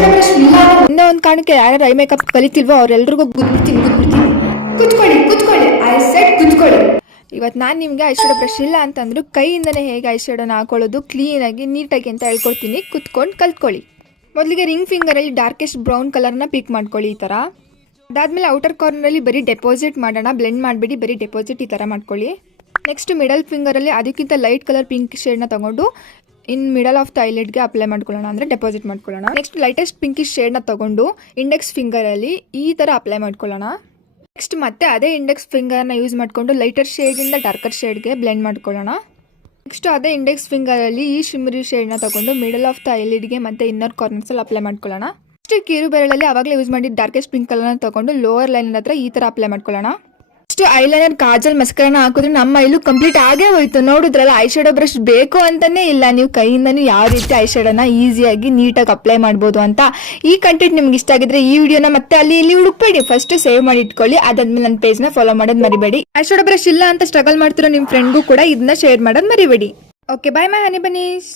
ಇನ್ನೂ ಒಂದು ಕಾರಣಕ್ಕೆ ಯಾರು ಐ ಮೇಕಪ್ ಕಲಿತಿಲ್ವೋ ಅವ್ರೆಲ್ರಿಗೂ ಕುತ್ಕೊಳ್ಳಿ ಐ ಸೆಟ್ ಕುತ್ಕೊಳ್ಳಿ. ಇವತ್ತು ನಾನು ನಿಮಗೆ ಐಶ್ಯಾಡೋ ಬ್ರಷ್ ಇಲ್ಲ ಅಂತಂದ್ರು ಕೈಯಿಂದನೇ ಹೇಗೆ ಐಶ್ಯಾಡೋನ ಹಾಕೊಳ್ಳೋದು ಕ್ಲೀನಾಗಿ ನೀಟಾಗಿ ಅಂತ ಹೇಳ್ಕೊಡ್ತೀನಿ. ಕುತ್ಕೊಂಡು ಕಲ್ತ್ಕೊಳ್ಳಿ. ಮೊದಲಿಗೆ ರಿಂಗ್ ಫಿಂಗರಲ್ಲಿ ಡಾರ್ಕೆಸ್ಟ್ ಬ್ರೌನ್ ಕಲರ್ನ ಪಿಕ್ ಮಾಡ್ಕೊಳ್ಳಿ ಈ ಥರ. ಅದಾದಮೇಲೆ ಔಟರ್ ಕಾರ್ನರಲ್ಲಿ ಬರೀ ಡೆಪಾಸಿಟ್ ಮಾಡೋಣ, ಬ್ಲೆಂಡ್ ಮಾಡಬೇಡಿ, ಬರೀ ಡೆಪಾಸಿಟ್ ಈ ಥರ ಮಾಡ್ಕೊಳ್ಳಿ. ನೆಕ್ಸ್ಟ್ ಮಿಡಲ್ ಫಿಂಗರಲ್ಲಿ ಅದಕ್ಕಿಂತ ಲೈಟ್ ಕಲರ್ ಪಿಂಕ್ ಶೇಡ್ನ ತೊಗೊಂಡು ಇನ್ ಮಿಡಲ್ ಆಫ್ ದ ಐಲೆಟ್ಗೆ ಅಪ್ಲೈ ಮಾಡ್ಕೊಳ್ಳೋಣ, ಅಂದರೆ ಡೆಪಾಸಿಟ್ ಮಾಡ್ಕೊಳ್ಳೋಣ. ನೆಕ್ಸ್ಟ್ ಲೈಟೆಸ್ಟ್ ಪಿಂಕಿಶ್ ಶೇಡ್ನ ತೊಗೊಂಡು ಇಂಡೆಕ್ಸ್ ಫಿಂಗರಲ್ಲಿ ಈ ಥರ ಅಪ್ಲೈ ಮಾಡ್ಕೊಳ್ಳೋಣ. ನೆಕ್ಸ್ಟ್ ಮತ್ತೆ ಅದೇ ಇಂಡೆಕ್ಸ್ ಫಿಂಗರ್ನ ಯೂಸ್ ಮಾಡಿಕೊಂಡು ಲೈಟರ್ ಶೇಡಿಂದ ಡಾರ್ಕರ್ ಶೇಡ್ಗೆ ಬ್ಲೆಂಡ್ ಮಾಡ್ಕೊಳ್ಳೋಣ. ನೆಕ್ಸ್ಟ್ ಅದೇ ಇಂಡೆಕ್ಸ್ ಫಿಂಗರಲ್ಲಿ ಈ ಶಿಮ್ಮರಿ ಶೇಡ್ನ ತೊಗೊಂಡು ಮಿಡಲ್ ಆಫ್ ದ ಐಲಿಡ್ಗೆ ಮತ್ತು ಇನ್ನರ್ ಕಾರ್ನರ್ಸಲ್ಲಿ ಅಪ್ಲೈ ಮಾಡ್ಕೊಳ್ಳೋಣ. ನೆಕ್ಸ್ಟ್ ಕಿರು ಬೆರಳಲ್ಲಿ ಆವಾಗಲೇ ಯೂಸ್ ಮಾಡಿ ಡಾರ್ಕೆಸ್ಟ್ ಪಿಂಕ್ ಕಲರ್ನ ತೊಗೊಂಡು ಲೋವರ್ ಲೈನ್ ಹತ್ರ ಈ ಥರ ಅಪ್ಲೈ ಮಾಡ್ಕೊಳ್ಳೋಣ. ನೆಕ್ಸ್ಟ್ ಐಲೈನರ್, ಕಾಜಲ್, ಮಸ್ಕರನ ಹಾಕಿದ್ರೆ ನಮ್ಮ ಐಲು ಕಂಪ್ಲೀಟ್ ಆಗೇ ಹೋಯ್ತು. ನೋಡಿದ್ರಲ್ಲ, ಐಶ್ಯಾಡೋ ಬ್ರಷ್ ಬೇಕು ಅಂತಾನೆ ಇಲ್ಲ, ನೀವು ಕೈಯಿಂದನೂ ಯಾವ ರೀತಿ ಐಶ್ಯಾಡೋನ ಈಸಿಯಾಗಿ ನೀಟಾಗಿ ಅಪ್ಲೈ ಮಾಡ್ಬೋದು ಅಂತ. ಈ ಕಂಟೆಂಟ್ ನಿಮ್ಗೆ ಇಷ್ಟ ಆಗಿದ್ರೆ ಈ ವಿಡಿಯೋನ ಮತ್ತೆ ಅಲ್ಲಿ ಇಲ್ಲಿ ಹುಡುಕ್ಬೇಡಿ, ಫಸ್ಟ್ ಸೇವ್ ಮಾಡಿ ಇಟ್ಕೊಳ್ಳಿ. ಅದಾದ್ಮೇಲೆ ನನ್ನ ಪೇಜ್ನ ಫಾಲೋ ಮಾಡೋದು ಮರಿಬೇಡಿ. ಐಶ್ಯಾಡೋ ಬ್ರಷ್ ಇಲ್ಲ ಅಂತ ಸ್ಟ್ರಗಲ್ ಮಾಡ್ತಿರೋ ನಿಮ್ಮ ಫ್ರೆಂಡ್ಗೂ ಕೂಡ ಇದನ್ನ ಶೇರ್ ಮಾಡೋದು ಮರಿಬೇಡಿ. ಓಕೆ, ಬಾಯ್ ಮೈ ಹನಿ ಬನೀಸ್.